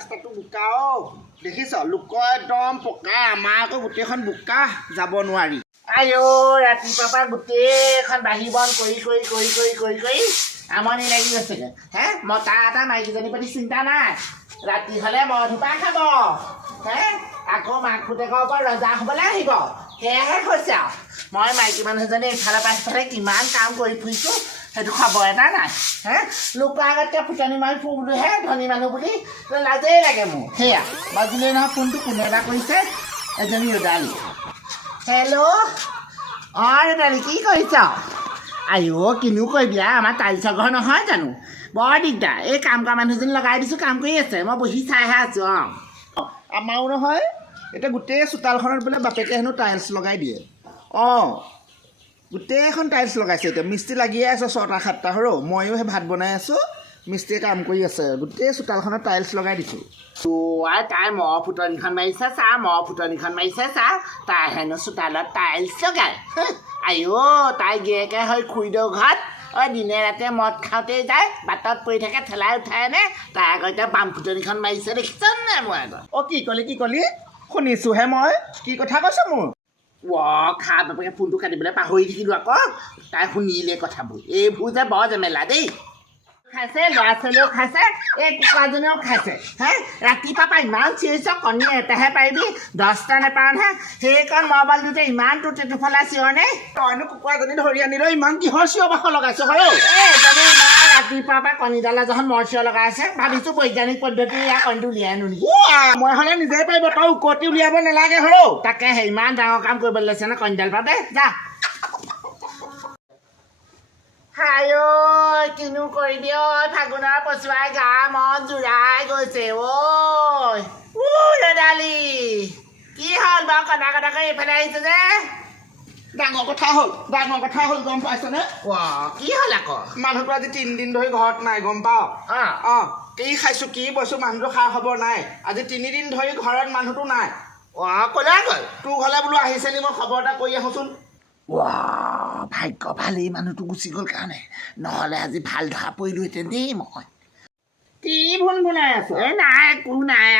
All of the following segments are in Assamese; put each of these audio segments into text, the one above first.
ৰাস্তাটো বোকা অ দেখিছ লোক একদম পকা আমাৰ আকৌ গোটেইখন বোকা যাব নোৱাৰি আইও ৰাতিপুৱাৰ পৰা গোটেইখন বাঢ়ি বন কৰি আমনি লাগি গৈছেগে হে মতা এটা মাইকীজনীৰ প্ৰতি চিন্তা নাই ৰাতি হ'লে মধুপা খাব হে আকৌ মাক পুতেকৰ ওপৰত ৰজা হ'বলৈ আহিব সেয়াহে হৈছে আৰু মই মাইকী মানুহজনী ইফালে পৰা সিফালে কিমান কাম কৰি ফুৰিছোঁ সেইটো খবৰ এটা নাই হে লোকৰ আগত ফুটনি মাৰি ফুৰো বুলিহে ধনী মানুহ বুলি লাজেই লাগে মোৰ সেয়া বাজিলেই নহয় ফোনটো কোনে এটা কৰিছে এজনী ৰদালি হেল্ল' অঁ ৰদালি কি কৰিছ আইও কিনো কৰিবি আমাৰ টাইলছৰ ঘৰ নহয় জানো বৰ দিগদাৰ এই কাম কৰা মানুহজনী লগাই দিছোঁ কাম কৰি আছে মই বহি চাইহে আছোঁ অঁ আমাৰো নহয় এতিয়া গোটেই চোতালখনত বোলে বাপেকে হেনো টাইলছ লগাই দিয়ে অঁ গোটেইখন টাইলছ লগাইছে এতিয়া মিস্ত্ৰী লাগিয়ে আছে 6টা 7টা সৰু ময়ো সেই ভাত বনাই আছোঁ মিস্ত্ৰীয়ে কাম কৰি আছে গোটেই চোতালখনত টাইলছ লগাই দিছোঁ আই তাই মহ ফুটনিখন মাৰিছে চা তাই হেনো চোতালত টাইলছ লগাই আইও তাই গিয়েকে হৈ খুৰীদেউ ঘৰত দিনে ৰাতে মদ খাওঁতেই যায় বাটত পৰি থাকে ঠেলাই উঠাই নে তাই আকৌ এতিয়া বাম ফুটনিখন মাৰিছে দেখিছ নে মই আগত অঁ কি ক'লি শুনিছোঁহে মই কি কথা কৈছ মোৰ খা বাপেকে ফোনটো কাটিবলৈ পাহৰি থাকিলোঁ আকৌ তাই শুনিলে কথাবোৰ এইবোৰ যে বৰ জেমেলা দেই খাইছে ল'ৰা ছোৱালীও খাইছে এই কুকুৰাজনীও খাইছে হে ৰাতিপুৱা পৰা ইমান চিঞৰিছ কণী এটাহে পাৰিবি 10টা নেপাওঁ হে সেইকণ মবাইল দিওঁতে ইমান টেটুফলা চিঞৰনে তইনো কুকুৰাজনী ধৰি আনিলৈ ইমান কিহৰ চিঞৰ বাখৰ লগাইছ বাৰু এইজনী ইমান ৰাতিপুৱা পৰা কণীডালা যখন মৰ চিঞৰ লগাই আছে ভাবিছোঁ বৈজ্ঞানিক পদ্ধতি ইয়াৰ কণীটো উলিয়াই আনো নেকি মই হ'লে নিজেই পাৰিব তই উকতি উলিয়াব নালাগে হৰৌ তাকে সেই ইমান ডাঙৰ কাম কৰিবলৈ লৈছে ন কণীডাল পাতে যা হাইঐ কিনো কৰিবি ঐ ফাগুনৰ পচুৱাই গা মন জোৰাই গৈছে ঐ ৰদালি কি হ'ল বাৰু কটা এইফালে আহিছে যে ডাঙৰ কথা হ'ল গম পাইছনে কি হ'ল আকৌ মানুহটো আজি 3 দিন ধৰি ঘৰত নাই গম পাৱ অঁ কি খাইছোঁ কি বৈছোঁ মানুহটো খা খবৰ নাই আজি 3 দিন ধৰি ঘৰত মানুহটো নাই ক'লে গ'ল তোৰ ঘৰলৈ বোলো আহিছে নি মই খবৰ এটা কৰি আহোঁচোন ভাগ্য ভালেই মানুহটো গুচি গ'ল কাৰণে নহ'লে আজি ভাল ধৰা পৰিলোহেঁতেন দেই মই কি ভুনভুনাই আছো নাই একো নাই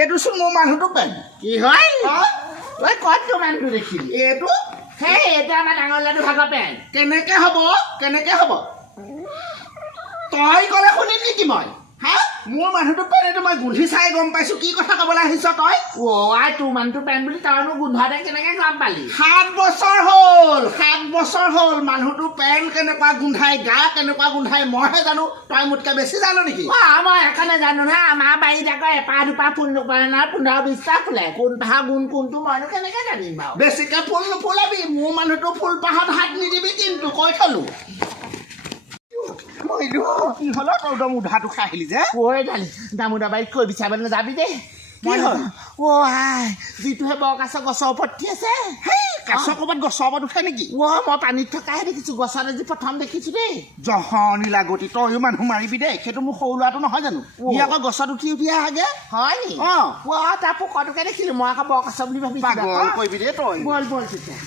এইটোচোন মোৰ মানুহটো পেন কি হয় তই ক'ত তোৰ মানুহটো দেখিলি এইটো আমাৰ ডাঙৰ ল'ৰাটো ভাগৰ পেন কেনেকে হ'ব তই ক'লে শুনিম নেকি মই হা মোৰ মানুহটো পেন এইটো মই গোন্ধি চাই গম পাইছোঁ কি কথা ক'বলৈ আহিছ তই তোৰ মানুহটো পেন বুলি তইনো গোন্ধতে কেনেকে গম পালি 7 বছৰ হ'ল মানুহটো পেন কেনেকুৱা গোন্ধাই গা কেনেকুৱা গোন্ধাই মইহে জানো তই মোতকৈ বেছি জানো নেকি মই সেইকাৰণে জানো না আমাৰ বাৰীত আকৌ এপাহ দুপাহ ফুল নোপোৱা 15-20টা ফুলে কোন পাহাৰ গুণ কোনটো মইনো কেনেকৈ জানিম বাৰু বেছিকৈ ফুল নুফুলাবি মোৰ মানুহটো ফুল পাহত হাত নিদিবি কিন্তু কৈ থলোঁ কি হ'ল তই একদম উধাটো খাই আহিলি যে দামোদা বাৰীত কৈ বিচাৰিবলৈ নাযাবি দেই কি হ'ল যিটোহে বৰকাছ গছৰ ওপৰত উঠি আছে কাছ ক'ৰবাত গছৰ ওপৰত উঠে নেকি মই পানীত থকাহে দেখিছোঁ গছত আজি প্ৰথম দেখিছোঁ দেই জহনী লাগতি তয়ো মানুহ মাৰিবি দেই সেইটো মোৰ সৰু ল'ৰাটো নহয় জানো ই আকৌ গছত উঠি আহাগে হয় নি তাৰ পোকটোকে দেখিলোঁ মই আকৌ বৰকাছ বুলি ভাবিছোঁ কৰিবি দেই তই বল তেতিয়া